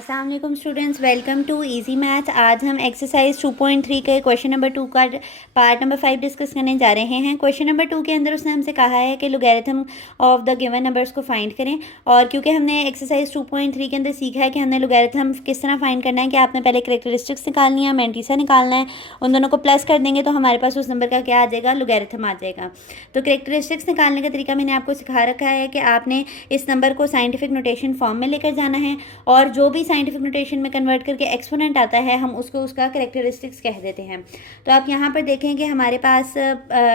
अस्सलाम वालेकुम students, welcome to easy math. आज हम एक्सरसाइज 2.3 के क्वेश्चन नंबर 2 का पार्ट नंबर 5 डिस्कस करने जा रहे हैं। क्वेश्चन नंबर 2 के अंदर उसने हमसे कहा है कि logarithm of the given numbers को फाइंड करें। और क्योंकि हमने एक्सरसाइज 2.3 के अंदर सीखा है कि हमने लोगैरिथम किस तरह फाइंड करना है कि आपने पहले करेक्टरिस्टिक्स निकालनी है, मैंटीसा निकालना है, उन दोनों को प्लस कर देंगे तो हमारे पास उस नंबर का क्या आ जाएगा, लोगैरिथम आ जाएगा। तो करेक्टरिस्टिक्स निकालने का तरीका मैंने आपको सिखा रखा है कि आपने इस नंबर को साइंटिफिक नोटेशन फॉर्म में लेकर जाना है और जो भी साइंटिफिक नोटेशन में कन्वर्ट करके एक्सपोनेंट आता है हम उसको उसका करेक्टरिस्टिक्स कह देते हैं। तो आप यहाँ पर देखें कि हमारे पास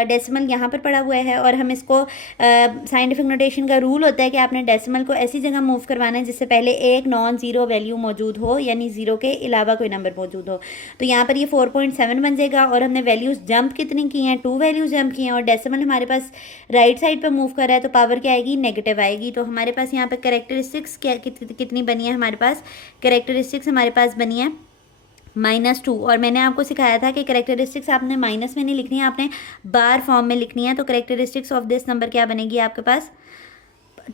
डेसिमल यहाँ पर पड़ा हुआ है और हम इसको साइंटिफिक नोटेशन का रूल होता है कि आपने डेसिमल को ऐसी जगह मूव करवाना है जिससे पहले एक नॉन ज़ीरो वैल्यू मौजूद हो, यानी ज़ीरो के अलावा कोई नंबर मौजूद हो। तो यहाँ पर ये 4.7 बन जाएगा और हमने वैल्यूज़ जंप कितनी की हैं, 2 वैल्यूज़ जंप की हैं और डेसिमल हमारे पास राइट साइड पर मूव कर रहा है तो पावर क्या आएगी, नेगेटिव आएगी। तो हमारे पास यहाँ पर करेक्टरिस्टिक्स क्या कितनी बनी है, हमारे पास करेक्टरिस्टिक्स हमारे पास बनी है -2। और मैंने आपको सिखाया था कि करेक्टरिस्टिक्स आपने माइनस में नहीं लिखनी है, आपने बार फॉर्म में लिखनी है। तो करेक्टरिस्टिक्स ऑफ दिस नंबर क्या बनेगी, आपके पास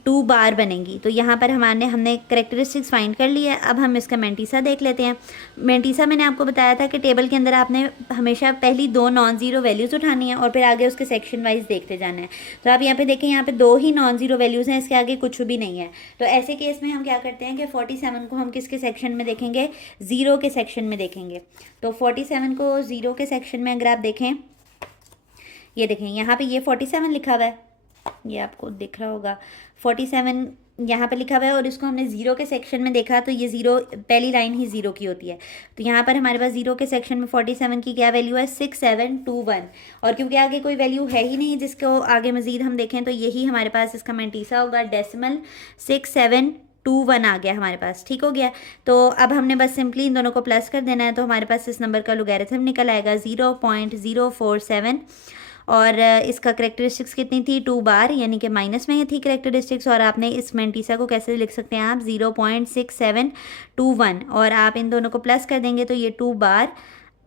2 बार बनेगी। तो यहाँ पर हमने करेक्टरिस्टिक्स फाइंड कर लिया है। अब हम इसका मैंटीसा देख लेते हैं। मैंटीसा मैंने आपको बताया था कि टेबल के अंदर आपने हमेशा पहली 2 नॉन ज़ीरो वैल्यूज़ उठानी है और फिर आगे उसके सेक्शन वाइज देखते जाना है। तो आप यहाँ पे देखें, यहाँ पे 2 ही नॉन ज़ीरो वैल्यूज़ हैं, इसके आगे कुछ भी नहीं है। तो ऐसे केस में हम क्या करते हैं कि 47 को हम किसके सेक्शन में देखेंगे, ज़ीरो के सेक्शन में देखेंगे। तो 47 को ज़ीरो के सेक्शन में अगर आप देखें, ये देखें यहाँ पे ये 47 लिखा हुआ है, ये आपको दिख रहा होगा 47 यहाँ पर लिखा हुआ है और इसको हमने ज़ीरो के सेक्शन में देखा तो ये ज़ीरो पहली लाइन ही ज़ीरो की होती है। तो यहाँ पर हमारे पास ज़ीरो के सेक्शन में 47 की क्या वैल्यू है, 6721। और क्योंकि आगे कोई वैल्यू है ही नहीं जिसको आगे मज़ीद हम देखें तो यही हमारे पास इसका मैंटीसा होगा, डेसिमल 6721 आ गया हमारे पास। ठीक हो गया। तो अब हमने बस सिंपली इन दोनों को प्लस कर देना है तो हमारे पास इस नंबर का लोगैरिथम निकल आएगा 0.047। और इसका करेक्टरिस्टिक्स कितनी थी, 2 बार, यानी कि माइनस में थी करेक्टरिस्टिक्स। और आपने इस मैंटीसा को कैसे लिख सकते हैं आप, 0.6721 और आप इन दोनों को प्लस कर देंगे तो ये 2 बार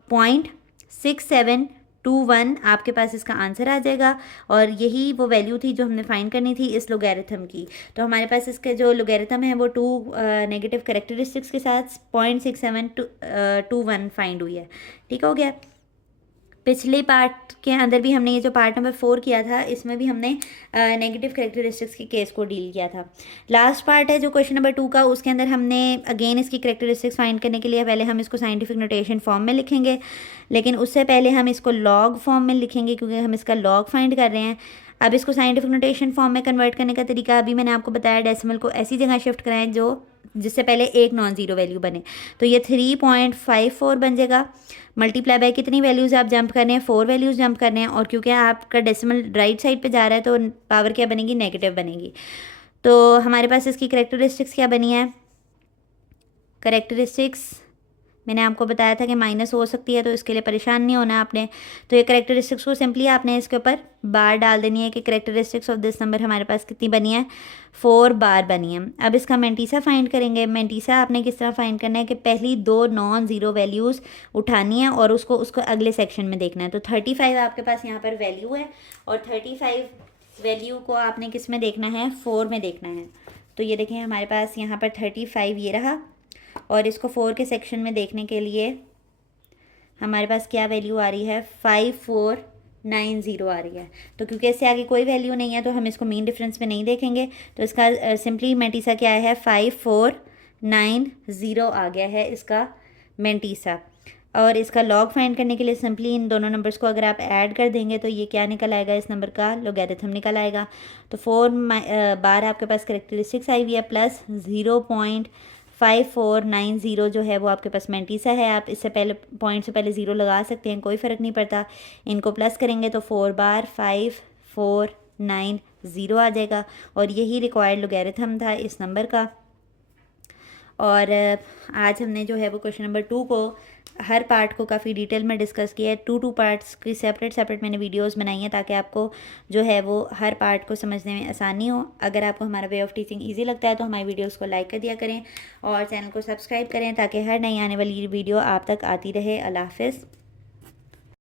0.6721 आपके पास इसका आंसर आ जाएगा। और यही वो वैल्यू थी जो हमने फाइंड करनी थी इस लोगैरिथम की। तो हमारे पास इसके जो लोगैरिथम है वो 2 नेगेटिव करेक्टरिस्टिक्स के साथ 0.6721 फाइंड हुई है। ठीक हो गया। पिछले पार्ट के अंदर भी हमने ये जो पार्ट नंबर 4 किया था इसमें भी हमने नेगेटिव करेक्टरिस्टिक्स के केस को डील किया था। लास्ट पार्ट है जो क्वेश्चन नंबर 2 का, उसके अंदर हमने अगेन इसकी करेक्टरिस्टिक्स फाइंड करने के लिए पहले हम इसको साइंटिफिक नोटेशन फॉर्म में लिखेंगे, लेकिन उससे पहले हम इसको लॉग फॉर्म में लिखेंगे क्योंकि हम इसका लॉग फाइंड कर रहे हैं। अब इसको साइंटिफिक नोटेशन फॉर्म में कन्वर्ट करने का तरीका अभी मैंने आपको बताया, डेसिमल को ऐसी जगह शिफ्ट कराएं जिससे पहले एक नॉन ज़ीरो वैल्यू बने। तो ये 3.54 बन जाएगा, मल्टीप्लाई बाय कितनी वैल्यूज़ आप जंप करने हैं, 4 वैल्यूज़ जंप करने हैं। और क्योंकि आपका डेसिमल राइट साइड पे जा रहा है तो पावर क्या बनेगी, नेगेटिव बनेगी। तो हमारे पास इसकी करेक्टरिस्टिक्स क्या बनी है, करेक्टरिस्टिक्स मैंने आपको बताया था कि माइनस हो सकती है तो इसके लिए परेशान नहीं होना आपने। तो ये करेक्टरिस्टिक्स को सिंपली आपने इसके ऊपर बार डाल देनी है कि करेक्टरिस्टिक्स ऑफ दिस नंबर हमारे पास कितनी बनी है, 4 बार बनी है। अब इसका मैंटीसा फाइंड करेंगे। मैंटीसा आपने किस तरह फाइंड करना है कि पहली 2 नॉन ज़ीरो वैल्यूज़ उठानी है और उसको अगले सेक्शन में देखना है। तो 35 आपके पास यहाँ पर वैल्यू है और 35 वैल्यू को आपने किस में देखना है, 4 में देखना है। तो ये देखें हमारे पास यहाँ पर 35 ये रहा और इसको 4 के सेक्शन में देखने के लिए हमारे पास क्या वैल्यू आ रही है, 5490 आ रही है। तो क्योंकि इससे आगे कोई वैल्यू नहीं है तो हम इसको मीन डिफरेंस में नहीं देखेंगे। तो इसका सिंपली मैंटीसा क्या है, 5490 आ गया है इसका मैंटीसा। और इसका लॉग फाइंड करने के लिए सिंपली इन दोनों नंबर्स को अगर आप ऐड कर देंगे तो ये क्या निकल आएगा, इस नंबर का लोगैरिथम निकल आएगा। तो 4 बार आपके पास करेक्टरिस्टिक्स आई हुई है प्लस 0.5490 जो है वो आपके पास मैंटीसा है। आप इससे पहले पॉइंट से पहले ज़ीरो लगा सकते हैं, कोई फ़र्क नहीं पड़ता। इनको प्लस करेंगे तो 4 बार 5490 आ जाएगा और यही रिक्वायर्ड लोगैरिथम था इस नंबर का। और आज हमने जो है वो क्वेश्चन नंबर 2 को हर पार्ट को काफ़ी डिटेल में डिस्कस किया है। 2 पार्ट्स की सेपरेट मैंने वीडियोस बनाई हैं ताकि आपको जो है वो हर पार्ट को समझने में आसानी हो। अगर आपको हमारा वे ऑफ टीचिंग इजी लगता है तो हमारी वीडियोस को लाइक कर दिया करें और चैनल को सब्सक्राइब करें ताकि हर नई आने वाली वीडियो आप तक आती रहे। अल्लाह हाफ़िज़।